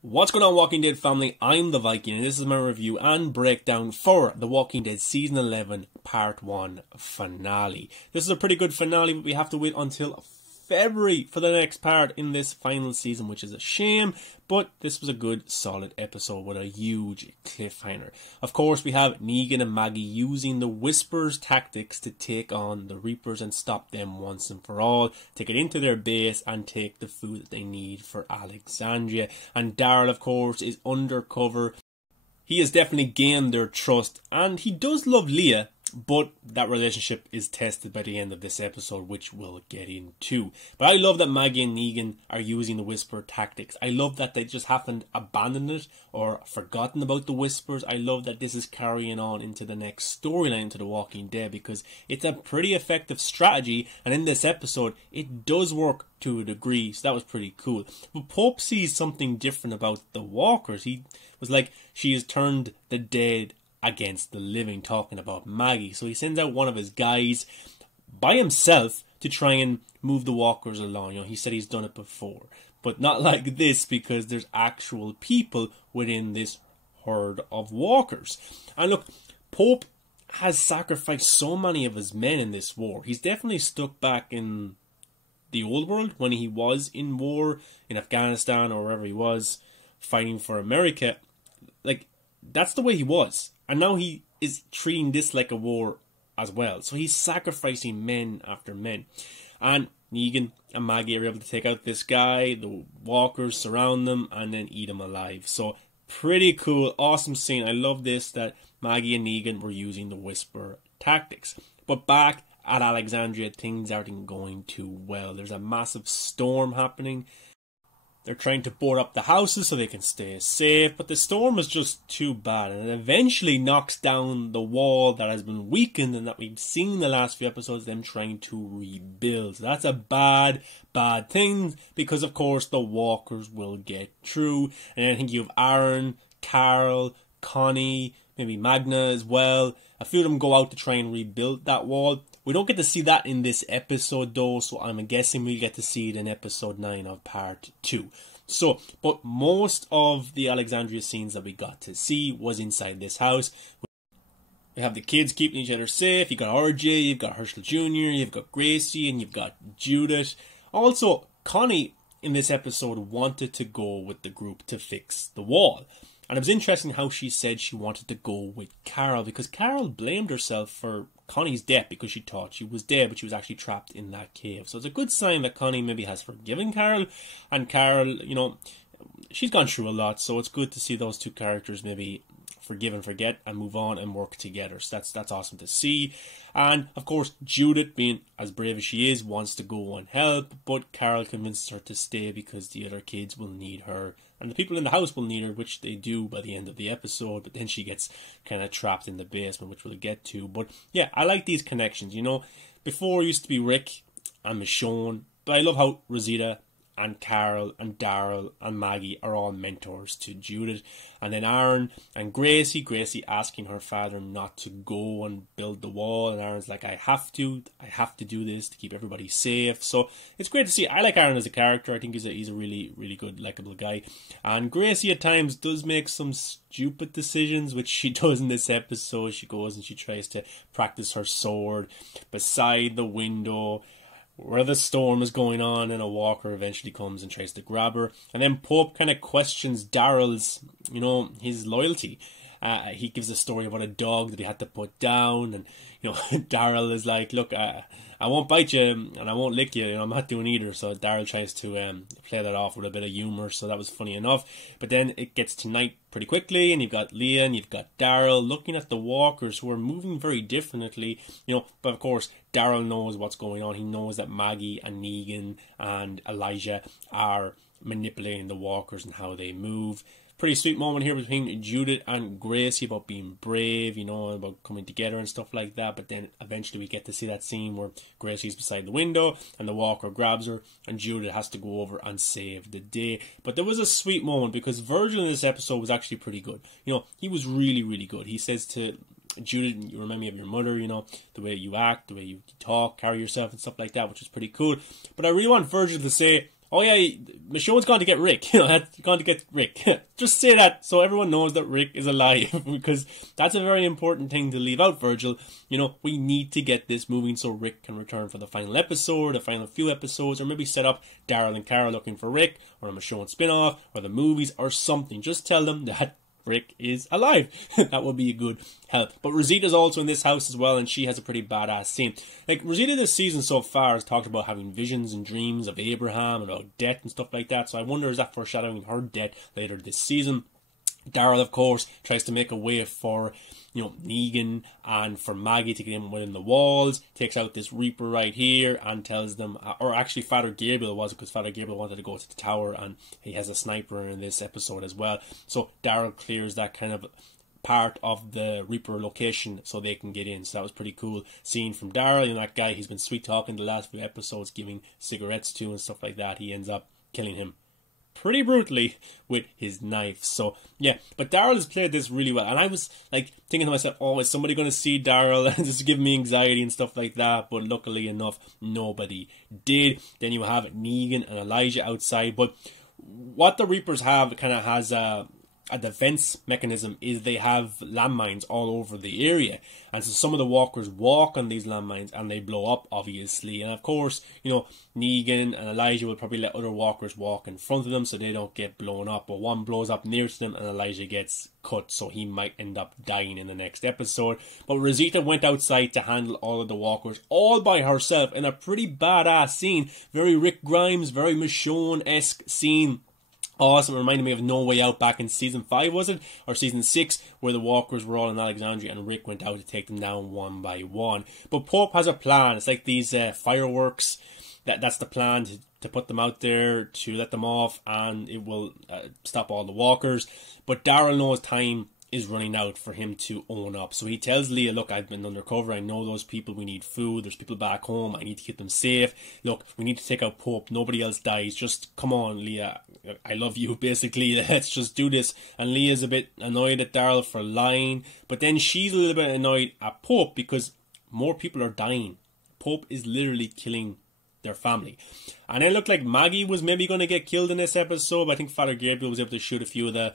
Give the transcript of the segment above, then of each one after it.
What's going on, Walking Dead family? I'm the Viking, and this is my review and breakdown for The Walking Dead Season 11 Part 1 finale. This is a pretty good finale, but we have to wait until February for the next part in this final season, which is a shame, but this was a good, solid episode with a huge cliffhanger. Of course, we have Negan and Maggie using the Whisperers tactics to take on the Reapers and stop them once and for all, take it into their base and take the food that they need for Alexandria. And Daryl, of course, is undercover. He has definitely gained their trust, and he does love Leah, but that relationship is tested by the end of this episode, which we'll get into. But I love that Maggie and Negan are using the Whisper tactics. I love that they just haven't abandoned it or forgotten about the Whispers. I love that this is carrying on into the next storyline, into The Walking Dead, because it's a pretty effective strategy, and in this episode it does work to a degree, so that was pretty cool. But Pope sees something different about the Walkers. He was like, she has turned the dead against the living, talking about Maggie. So he sends out one of his guys by himself to try and move the Walkers along. You know, he said he's done it before, but not like this, because there's actual people within this herd of Walkers. And look, Pope has sacrificed so many of his men in this war. He's definitely stuck back in the old world when he was in war in Afghanistan or wherever he was fighting for America. Like, that's the way he was. And now he is treating this like a war as well. So he's sacrificing men after men. And Negan and Maggie are able to take out this guy. The Walkers surround them and then eat him alive. So pretty cool. Awesome scene. I love this, that Maggie and Negan were using the Whisper tactics. But back at Alexandria, things aren't going too well. There's a massive storm happening. They're trying to board up the houses so they can stay safe, but the storm is just too bad, and it eventually knocks down the wall that has been weakened and that we've seen in the last few episodes, them trying to rebuild. So that's a bad thing, because of course the Walkers will get through. And I think you have Aaron, Carol, Connie, maybe Magna as well. A few of them go out to try and rebuild that wall. We don't get to see that in this episode though, so I'm guessing we get to see it in episode 9 of part 2. So, but most of the Alexandria scenes that we got to see was inside this house. We have the kids keeping each other safe. You've got RJ, you've got Herschel Jr., you've got Gracie, and you've got Judith. Also, Connie in this episode wanted to go with the group to fix the wall. And it was interesting how she said she wanted to go with Carol, because Carol blamed herself for Connie's death because she thought she was dead, but she was actually trapped in that cave. So it's a good sign that Connie maybe has forgiven Carol, and Carol, you know, she's gone through a lot, so it's good to see those two characters maybe forgive and forget and move on and work together. So that's awesome to see. And of course, Judith, being as brave as she is, wants to go and help, but Carol convinces her to stay because the other kids will need her and the people in the house will need her, which they do by the end of the episode. But then she gets kind of trapped in the basement, which we'll get to. But yeah, I like these connections. You know, before it used to be Rick and Michonne, but I love how Rosita and Carol and Daryl and Maggie are all mentors to Judith. And then Aaron and Gracie asking her father not to go and build the wall, and Aaron's like, I have to do this to keep everybody safe. So it's great to see. I like Aaron as a character. I think he's a really, really good, likable guy. And Gracie at times does make some stupid decisions, which she does in this episode. She goes and she tries to practice her sword beside the window where the storm is going on, and a Walker eventually comes and tries to grab her. And then Pope kind of questions Daryl's, you know, his loyalty. He gives a story about a dog that he had to put down, and you know, Daryl is like, look, I won't bite you and I won't lick you, I'm not doing either. So Daryl tries to play that off with a bit of humour, so that was funny enough. But then it gets to night pretty quickly, and you've got Leah and you've got Daryl looking at the Walkers, who are moving very differently, you know. But of course, Daryl knows what's going on. He knows that Maggie and Negan and Elijah are manipulating the Walkers and how they move. Pretty sweet moment here between Judith and Gracie about being brave, you know, about coming together and stuff like that. But then eventually we get to see that scene where Gracie's beside the window and the Walker grabs her and Judith has to go over and save the day. But there was a sweet moment because Virgil in this episode was actually pretty good. You know, he was really, really good. He says to Judith, you remind me of your mother, you know, the way you act, the way you talk, carry yourself and stuff like that, which is pretty cool. But I really want Virgil to say, oh yeah, Michonne's going to get Rick. You know, going to get Rick. Just say that so everyone knows that Rick is alive, because that's a very important thing to leave out, Virgil. You know, we need to get this moving so Rick can return for the final episode, the final few episodes, or maybe set up Daryl and Kara looking for Rick, or a Michonne spin-off, or the movies, or something. Just tell them that Rick is alive. That would be a good help. But Rosita's also in this house as well, and she has a pretty badass scene. Like, Rosita this season so far has talked about having visions and dreams of Abraham, about death and stuff like that. So I wonder, is that foreshadowing her death later this season? Daryl, of course, tries to make a way for, you know, Negan and for Maggie to get in within the walls, takes out this Reaper right here and tells them, or actually Father Gabriel was, because Father Gabriel wanted to go to the tower and he has a sniper in this episode as well. So Daryl clears that kind of part of the Reaper location so they can get in. So that was pretty cool scene from Daryl. You know, that guy he's been sweet talking the last few episodes, giving cigarettes to and stuff like that. He ends up killing him pretty brutally with his knife. So yeah, but Daryl has played this really well, and I was like thinking to myself, oh, is somebody going to see Daryl and just give me anxiety and stuff like that? But luckily enough, nobody did. Then you have Negan and Elijah outside, but what the Reapers have kind of has a defense mechanism is they have landmines all over the area, and so some of the walkers walk on these landmines and they blow up, obviously. And of course, you know, Negan and Elijah will probably let other walkers walk in front of them so they don't get blown up, but one blows up near to them and Elijah gets cut, so he might end up dying in the next episode. But Rosita went outside to handle all of the walkers all by herself in a pretty badass scene. Very Rick Grimes, very Michonne-esque scene. Awesome. It reminded me of No Way Out back in season 5, was it? Or season 6, where the walkers were all in Alexandria and Rick went out to take them down one by one. But Pope has a plan. It's like these fireworks. That's the plan, to put them out there, to let them off, and it will stop all the walkers. But Daryl knows time is running out for him to own up. So he tells Leah, look, I've been undercover, I know those people, we need food, there's people back home, I need to keep them safe. Look, we need to take out Pope, nobody else dies, just come on, Leah, I love you, basically, let's just do this. And Leah's a bit annoyed at Daryl for lying, but then she's a little bit annoyed at Pope because more people are dying. Pope is literally killing their family. And it looked like Maggie was maybe going to get killed in this episode, but I think Father Gabriel was able to shoot a few of the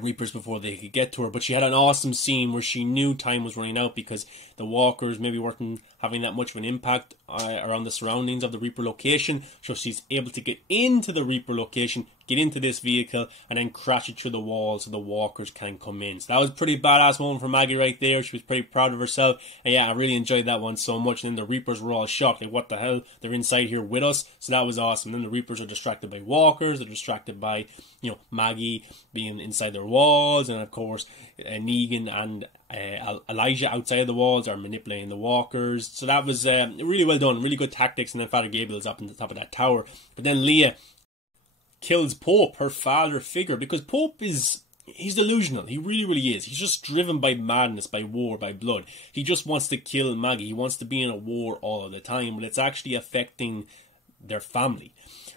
Reapers before they could get to her. But she had an awesome scene where she knew time was running out because the walkers maybe weren't having that much of an impact around the surroundings of the Reaper location, so she's able to get into the Reaper location, get into this vehicle, and then crash it through the wall so the walkers can come in. So that was a pretty badass moment for Maggie right there. She was pretty proud of herself, and yeah, I really enjoyed that one so much. And then the Reapers were all shocked, like, what the hell, they're inside here with us? So that was awesome. And then the Reapers are distracted by walkers, they're distracted by, you know, Maggie being inside their walls, and of course Negan and Elijah outside the walls are manipulating the walkers. So that was really well done, really good tactics. And then Father Gabriel is up on the top of that tower, but then Leah kills Pope, her father figure, because Pope he's delusional. He really is. He's just driven by madness, by war, by blood. He just wants to kill Maggie. He wants to be in a war all of the time, but it's actually affecting their family.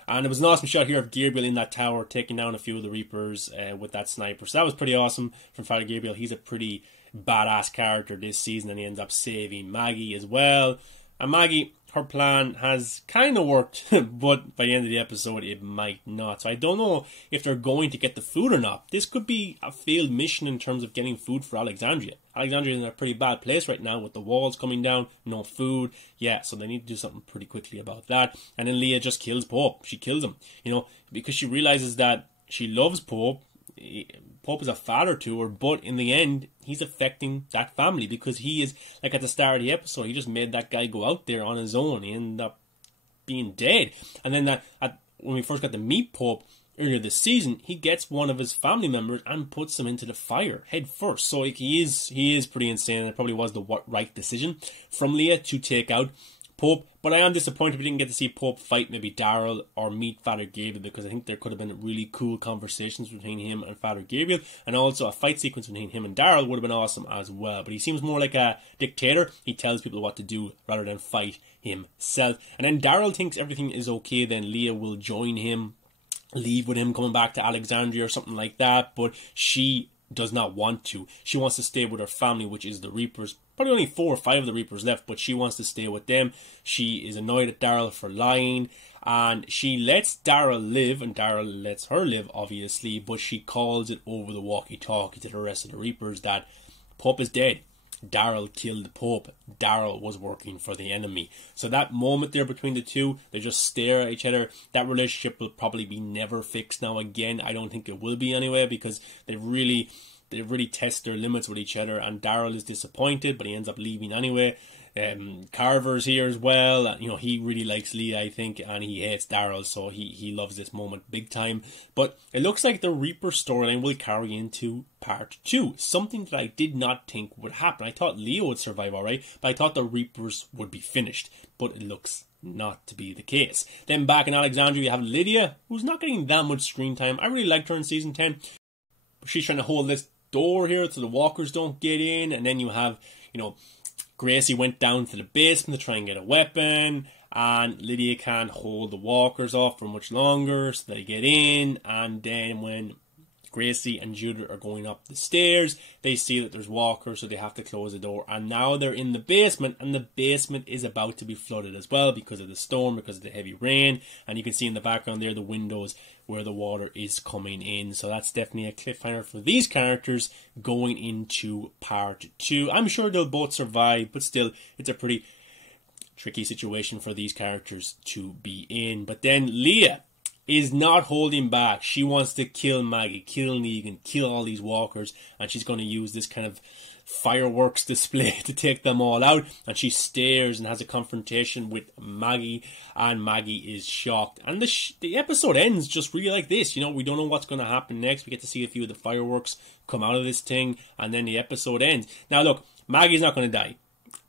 And it was an awesome shot here of Gabriel in that tower taking down a few of the Reapers with that sniper. So that was pretty awesome from Father Gabriel. He's a pretty badass character this season, and he ends up saving Maggie as well. And Maggie, her plan has kind of worked, but by the end of the episode it might not. So I don't know if they're going to get the food or not. This could be a failed mission in terms of getting food for Alexandria. Alexandria is in a pretty bad place right now with the walls coming down, no food. Yeah, so they need to do something pretty quickly about that. And then Leah just kills Pope. She kills him, you know, because she realizes that she loves Pope. Pope is a father to her, but in the end, he's affecting that family because he is, like at the start of the episode, he just made that guy go out there on his own. He ended up being dead. And then when we first got to meet Pope earlier this season, he gets one of his family members and puts him into the fire head first. So like, he is pretty insane, and it probably was the right decision from Leah to take out Pope. But I am disappointed we didn't get to see Pope fight maybe Daryl or meet Father Gabriel, because I think there could have been really cool conversations between him and Father Gabriel, and also a fight sequence between him and Daryl would have been awesome as well. But he seems more like a dictator. He tells people what to do rather than fight himself. And then Daryl thinks everything is okay, then Leah will join him, leave with him, coming back to Alexandria or something like that, but she does not want to. She wants to stay with her family, which is the Reapers. Probably only 4 or 5 of the Reapers left, but she wants to stay with them. She is annoyed at Daryl for lying, and she lets Daryl live, and Daryl lets her live, obviously, but she calls it over the walkie-talkie to the rest of the Reapers that Pope is dead. Daryl killed Pope. Daryl was working for the enemy. So that moment there between the two, they just stare at each other. That relationship will probably be never fixed now again. I don't think it will be anyway, because they really test their limits with each other, and Daryl is disappointed, but he ends up leaving anyway. Carver's here as well. You know, he really likes Leah, I think, and he hates Daryl, so he loves this moment big time. But it looks like the Reaper storyline will carry into part 2, something that I did not think would happen. I thought Leah would survive alright, but I thought the Reapers would be finished, but it looks not to be the case. Then back in Alexandria, you have Lydia, who's not getting that much screen time. I really liked her in season 10, but she's trying to hold this door here so the walkers don't get in, and then you have, you know, Gracie went down to the basement to try and get a weapon, and Lydia can't hold the walkers off for much longer, so they get in, and then when Gracie and Judith are going up the stairs, they see that there's walkers, so they have to close the door, and now they're in the basement, and the basement is about to be flooded as well because of the storm, because of the heavy rain, and you can see in the background there the windows where the water is coming in. So that's definitely a cliffhanger for these characters going into part 2. I'm sure they'll both survive, but still, it's a pretty tricky situation for these characters to be in. But then Leah is not holding back. She wants to kill Maggie, kill Negan, kill all these walkers, and she's going to use this kind of fireworks display to take them all out, and she stares and has a confrontation with Maggie, and Maggie is shocked, and the episode ends just really like this. You know, we don't know what's going to happen next. We get to see a few of the fireworks come out of this thing, and then the episode ends. Now look, Maggie's not going to die,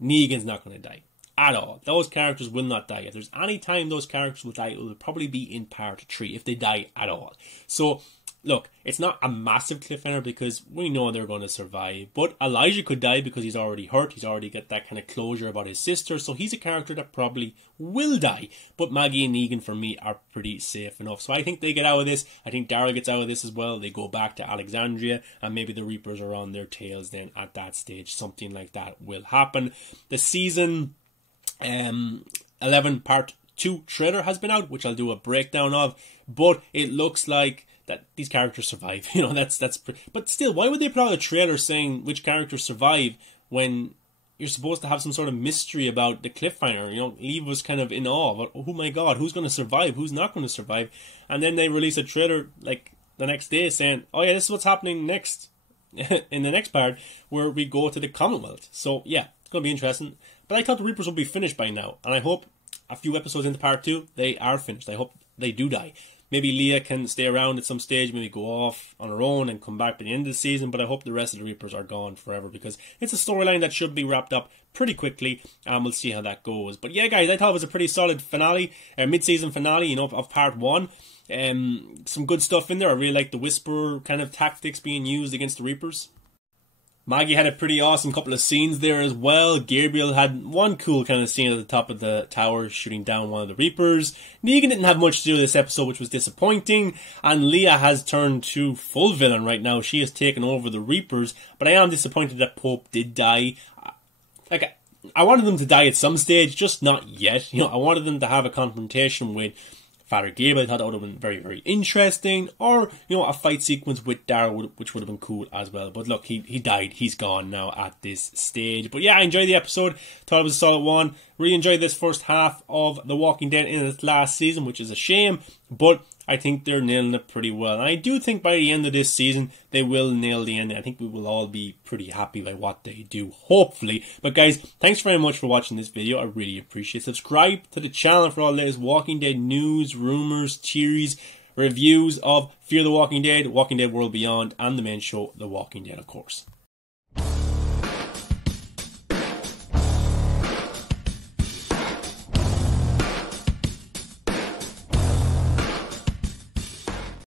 Negan's not going to die at all. Those characters will not die. If there's any time those characters will die, it will probably be in part 3 if they die at all. So look, it's not a massive cliffhanger because we know they're going to survive. But Elijah could die because he's already hurt. He's already got that kind of closure about his sister. So he's a character that probably will die. But Maggie and Negan, for me, are pretty safe enough. So I think they get out of this. I think Daryl gets out of this as well. They go back to Alexandria. And maybe the Reapers are on their tails then at that stage. Something like that will happen. The season 11 part 2 trailer has been out, which I'll do a breakdown of. But it looks like that these characters survive. You know, but still, why would they put out a trailer saying which characters survive when you're supposed to have some sort of mystery about the cliffhanger? You know, Eve was kind of in awe about, oh my god, who's going to survive, who's not going to survive, and then they release a trailer like the next day saying, oh yeah, this is what's happening next in the next part where we go to the Commonwealth. So yeah, it's going to be interesting. But I thought the Reapers would be finished by now, and I hope a few episodes into part 2 they are finished. I hope they do die. Maybe Leah can stay around at some stage, maybe go off on her own and come back by the end of the season, but I hope the rest of the Reapers are gone forever because it's a storyline that should be wrapped up pretty quickly, and we'll see how that goes. But yeah, guys, I thought it was a pretty solid finale, mid-season finale, you know, of part 1. Some good stuff in there. I really like the Whisperer kind of tactics being used against the Reapers. Maggie had a pretty awesome couple of scenes there as well. Gabriel had one cool kind of scene at the top of the tower shooting down one of the Reapers. Negan didn't have much to do with this episode, which was disappointing. And Leah has turned to full villain right now. She has taken over the Reapers. But I am disappointed that Pope did die. Like, I wanted them to die at some stage, just not yet. You know, I wanted them to have a confrontation with Father Gabriel. I thought that would have been very, very interesting. Or, you know, a fight sequence with Daryl, which would have been cool as well. But look, he died. He's gone now at this stage. But yeah, I enjoyed the episode. Thought it was a solid one. Really enjoyed this first half of The Walking Dead in its last season, which is a shame. But I think they're nailing it pretty well. And I do think by the end of this season, they will nail the ending. I think we will all be pretty happy by what they do, hopefully. But guys, thanks very much for watching this video. I really appreciate it. Subscribe to the channel for all the latest Walking Dead news, rumors, theories, reviews of Fear the Walking Dead World Beyond, and the main show, The Walking Dead, of course.